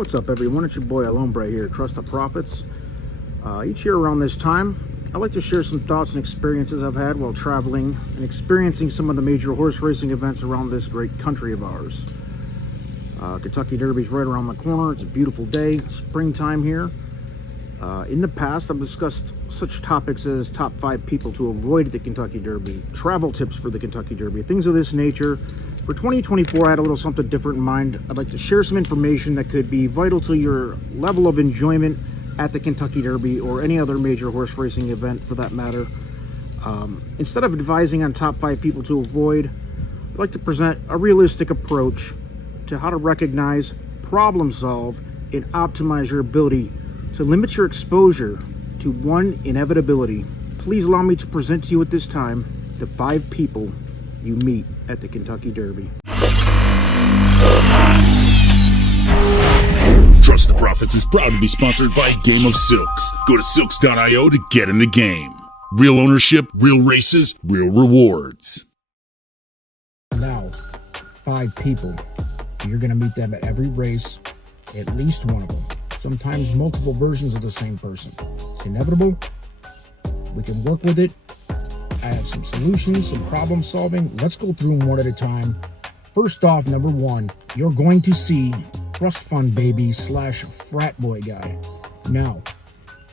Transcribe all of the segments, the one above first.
What's up, everyone? It's your boy El Hombre here, Trust the Profits. Each year around this time, I like to share some thoughts and experiences I've had while traveling and experiencing some of the major horse racing events around this great country of ours. Kentucky Derby's right around the corner. It's a beautiful day, springtime here. In the past, I've discussed such topics as top 5 people to avoid at the Kentucky Derby, travel tips for the Kentucky Derby, things of this nature. For 2024, I had a little something different in mind. I'd like to share some information that could be vital to your level of enjoyment at the Kentucky Derby or any other major horse racing event for that matter. Instead of advising on top 5 people to avoid, I'd like to present a realistic approach to how to recognize, problem solve, and optimize your ability to limit your exposure to one inevitability. Please allow me to present to you at this time the 5 people you meet at the Kentucky Derby. Trust the Profits is proud to be sponsored by Game of Silks. Go to silks.io to get in the game. Real ownership, real races, real rewards. Now, 5 people. You're going to meet them at every race, at least one of them. Sometimes multiple versions of the same person. It's inevitable. We can work with it. I have some solutions, some problem solving. Let's go through them one at a time. First off, number 1, you're going to see trust fund baby / frat boy guy. Now,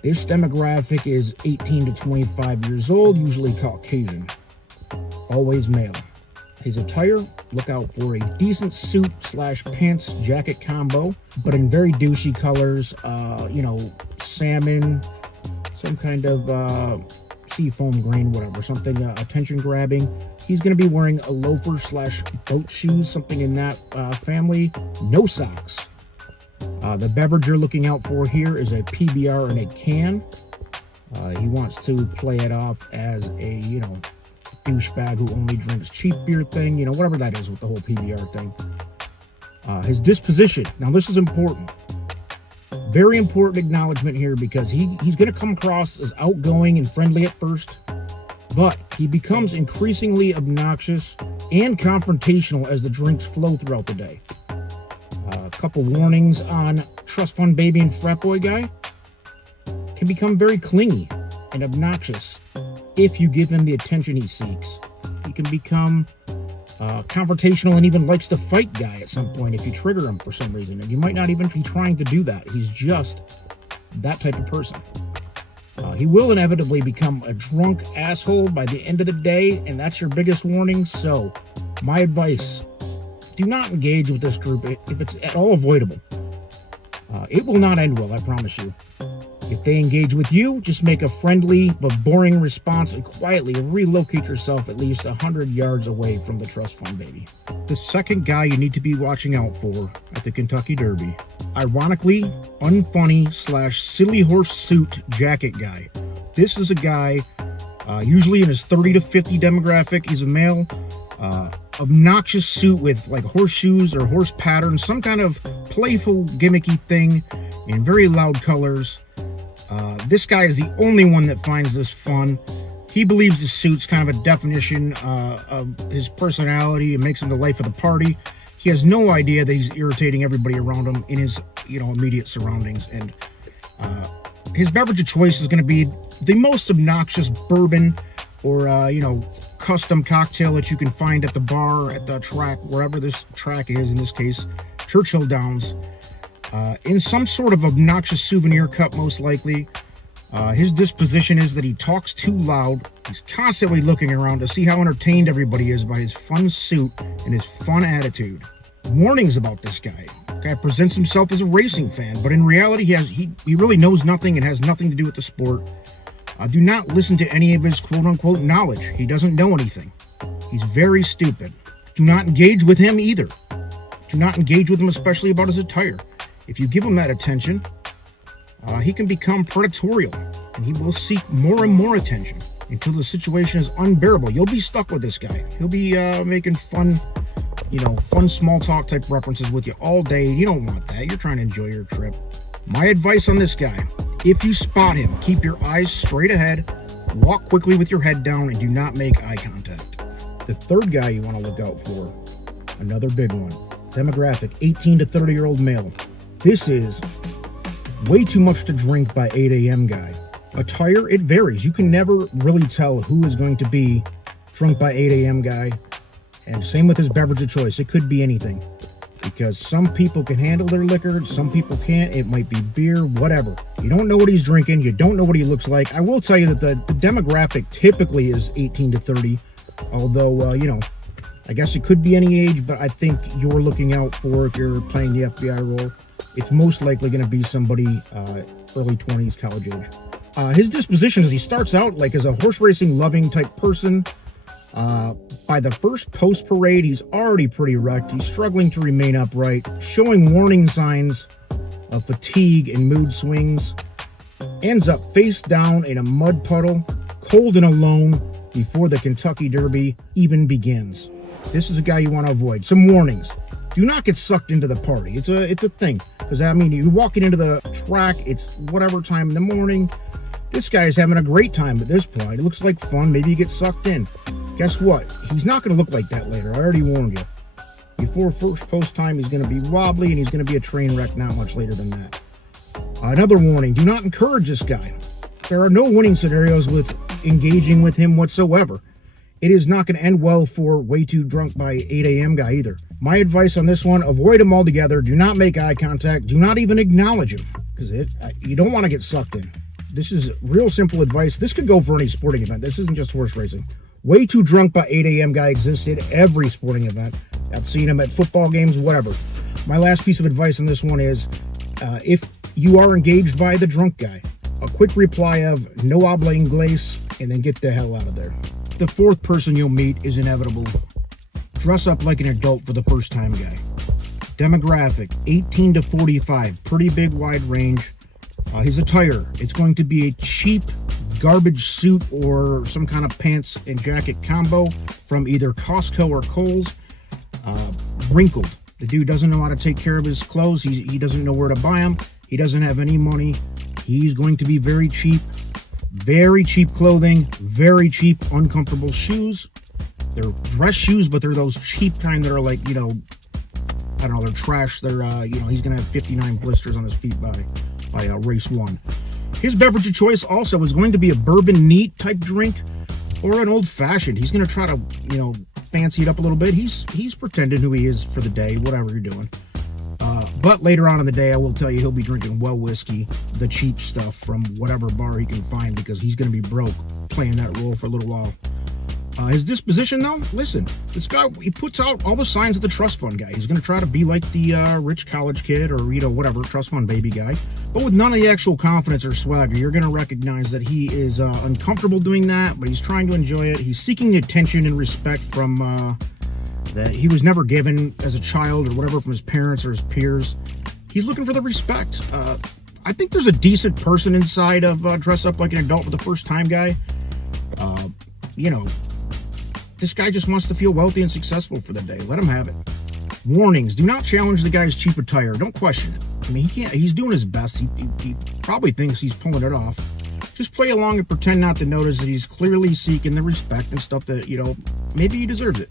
this demographic is 18 to 25 years old, usually Caucasian, always male. His attire, look out for a decent suit / pants jacket combo, but in very douchey colors, salmon, some kind of seafoam green, whatever, something attention grabbing. He's going to be wearing a loafer / boat shoes, something in that family. No socks. The beverage you're looking out for here is a PBR in a can. He wants to play it off as a, douchebag who only drinks cheap beer thing, whatever that is with the whole PBR thing. His disposition. Now, this is important. Very important acknowledgement here because he's going to come across as outgoing and friendly at first, but he becomes increasingly obnoxious and confrontational as the drinks flow throughout the day. A couple warnings on trust fund baby and frat boy guy. Can become very clingy and obnoxious if you give him the attention he seeks. He can become confrontational and even likes to fight guy at some point if you trigger him for some reason. And you might not even be trying to do that. He's just that type of person. He will inevitably become a drunk asshole by the end of the day, and that's your biggest warning. So, my advice, do not engage with this group if it's at all avoidable. It will not end well, I promise you. If they engage with you, just make a friendly but boring response and quietly relocate yourself at least 100 yards away from the trust fund baby. The second guy you need to be watching out for at the Kentucky Derby, ironically, unfunny / silly horse suit jacket guy. This is a guy, usually in his 30 to 50 demographic. He's a male, obnoxious suit with like horseshoes or horse patterns, some kind of playful gimmicky thing in very loud colors. This guy is the only one that finds this fun. He believes the suit's kind of a definition of his personality and makes him the life of the party. He has no idea that he's irritating everybody around him in his, immediate surroundings. And his beverage of choice is going to be the most obnoxious bourbon or, custom cocktail that you can find at the bar, at the track, wherever this track is, in this case, Churchill Downs. In some sort of obnoxious souvenir cup, most likely. His disposition is that he talks too loud. He's constantly looking around to see how entertained everybody is by his fun suit and his fun attitude. Warnings about this guy. The guy presents himself as a racing fan, but in reality, he really knows nothing and has nothing to do with the sport. Do not listen to any of his quote-unquote knowledge. He doesn't know anything. He's very stupid. Do not engage with him either. Do not engage with him, especially about his attire. If you give him that attention, he can become predatorial, and he will seek more and more attention until the situation is unbearable. You'll be stuck with this guy. He'll be making fun small talk type references with you all day. You don't want that. You're trying to enjoy your trip. My advice on this guy, if you spot him, keep your eyes straight ahead, walk quickly with your head down, and do not make eye contact. The third guy you want to look out for, another big one. Demographic, 18 to 30-year-old male. This is way too much to drink by 8 a.m. guy. Attire, it varies. You can never really tell who is going to be drunk by 8 a.m. guy. And same with his beverage of choice. It could be anything. Because some people can handle their liquor, some people can't. It might be beer, whatever. You don't know what he's drinking. You don't know what he looks like. I will tell you that the demographic typically is 18 to 30. Although, I guess it could be any age, but I think you're looking out for, if you're playing the FBI role, it's most likely going to be somebody early 20s, college age. His disposition is he starts out like as a horse racing loving type person. By the first post parade, he's already pretty wrecked. He's struggling to remain upright, showing warning signs of fatigue and mood swings. Ends up face down in a mud puddle, cold and alone, before the Kentucky Derby even begins. This is a guy you want to avoid. Some warnings. Do not get sucked into the party. It's a thing. Because, I mean, you're walking into the track, it's whatever time in the morning. This guy is having a great time at this point. It looks like fun. Maybe you get sucked in. Guess what? He's not going to look like that later. I already warned you. Before first post time, he's going to be wobbly and he's going to be a train wreck not much later than that. Another warning. Do not encourage this guy. There are no winning scenarios with engaging with him whatsoever. It is not going to end well for way too drunk by 8 a.m. guy either. My advice on this one, avoid him altogether. Do not make eye contact. Do not even acknowledge him. Because you don't want to get sucked in. This is real simple advice. This could go for any sporting event. This isn't just horse racing. Way too drunk by 8 a.m. guy exists at every sporting event. I've seen him at football games, whatever. My last piece of advice on this one is, if you are engaged by the drunk guy, a quick reply of no habla inglés and then get the hell out of there. The fourth person you'll meet is inevitable. Dress up like an adult for the first time guy. Demographic, 18 to 45, pretty big wide range. His attire, it's going to be a cheap garbage suit or some kind of pants and jacket combo from either Costco or Kohl's. Wrinkled. The dude doesn't know how to take care of his clothes. He doesn't know where to buy them. He doesn't have any money. He's going to be very cheap clothing, very cheap, uncomfortable shoes. They're dress shoes, but they're those cheap kind that are like, I don't know, they're trash. They're, he's going to have 59 blisters on his feet by race one. His beverage of choice also is going to be a bourbon neat type drink or an old fashioned. He's going to try to, fancy it up a little bit. He's pretending who he is for the day, whatever you're doing. But later on in the day, I will tell you, he'll be drinking well whiskey, the cheap stuff from whatever bar he can find, because he's going to be broke playing that role for a little while. His disposition, though, listen, this guy, he puts out all the signs of the trust fund guy. He's going to try to be like the rich college kid or, whatever, trust fund baby guy. But with none of the actual confidence or swagger, you're going to recognize that he is uncomfortable doing that, but he's trying to enjoy it. He's seeking attention and respect from that he was never given as a child or whatever from his parents or his peers. He's looking for the respect. I think there's a decent person inside of dress up like an adult for the first time guy. This guy just wants to feel wealthy and successful for the day. Let him have it. Warnings. Do not challenge the guy's cheap attire. Don't question it. I mean, he can't. He's doing his best. He probably thinks he's pulling it off. Just play along and pretend not to notice that he's clearly seeking the respect and stuff that, maybe he deserves it.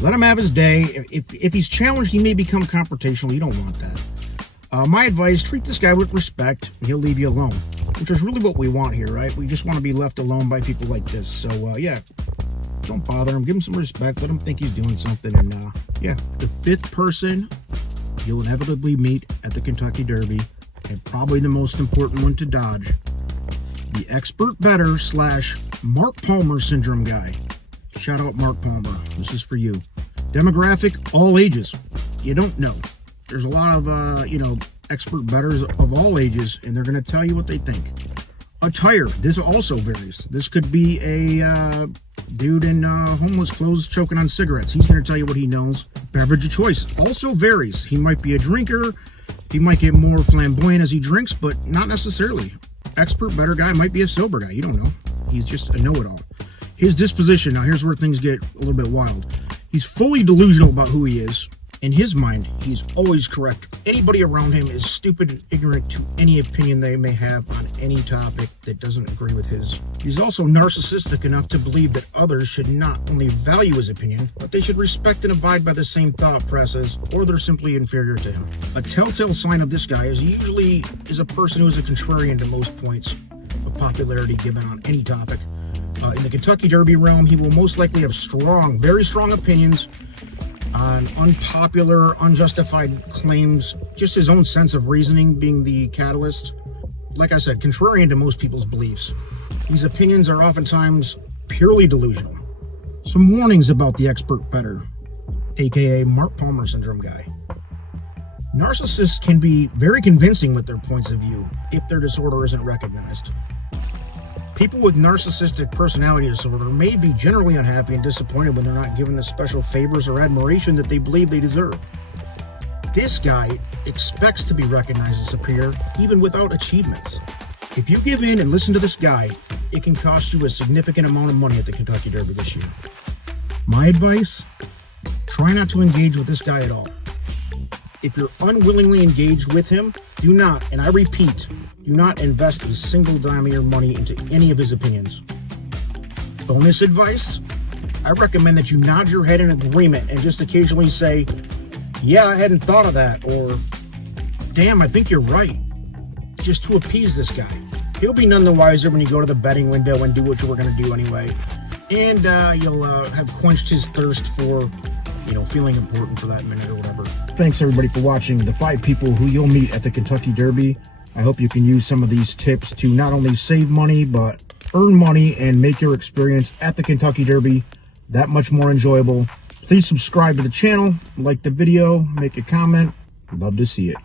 Let him have his day. If he's challenged, he may become confrontational. You don't want that. My advice, treat this guy with respect, and he'll leave you alone. Which is really what we want here, right? We just want to be left alone by people like this. So, don't bother him. Give him some respect. Let him think he's doing something. And, the fifth person you'll inevitably meet at the Kentucky Derby, and probably the most important one to dodge, the expert bettor / Mark Palmer syndrome guy. Shout out Mark Palmer. This is for you. Demographic, all ages. You don't know. There's a lot of, expert bettors of all ages, and they're going to tell you what they think. Attire. This also varies. This could be a dude in homeless clothes choking on cigarettes. He's going to tell you what he knows. Beverage of choice also varies. He might be a drinker. He might get more flamboyant as he drinks, but not necessarily. Expert bettor guy might be a sober guy. You don't know. He's just a know-it-all. His disposition. Now, here's where things get a little bit wild. He's fully delusional about who he is. In his mind, he's always correct. Anybody around him is stupid and ignorant to any opinion they may have on any topic that doesn't agree with his. He's also narcissistic enough to believe that others should not only value his opinion, but they should respect and abide by the same thought process, or they're simply inferior to him. A telltale sign of this guy is he usually is a person who is a contrarian to most points of popularity given on any topic. In the Kentucky Derby realm, he will most likely have strong, very strong opinions on unpopular, unjustified claims, just his own sense of reasoning being the catalyst. Like I said, contrarian to most people's beliefs. These opinions are oftentimes purely delusional. Some warnings about the expert bettor, aka Mark Palmer syndrome guy. Narcissists can be very convincing with their points of view if their disorder isn't recognized. People with narcissistic personality disorder may be generally unhappy and disappointed when they're not given the special favors or admiration that they believe they deserve. This guy expects to be recognized as superior even without achievements. If you give in and listen to this guy, it can cost you a significant amount of money at the Kentucky Derby this year. My advice? Try not to engage with this guy at all. If you're unwillingly engaged with him, do not, and I repeat, do not invest a single dime of your money into any of his opinions. Bonus advice? I recommend that you nod your head in agreement and just occasionally say, yeah, I hadn't thought of that, or damn, I think you're right, just to appease this guy. He'll be none the wiser when you go to the betting window and do what you were going to do anyway. And you'll have quenched his thirst for, feeling important for that minute or whatever. Thanks everybody for watching. The 5 people who you'll meet at the Kentucky Derby. I hope you can use some of these tips to not only save money, but earn money and make your experience at the Kentucky Derby that much more enjoyable. Please subscribe to the channel, like the video, make a comment. Love to see it.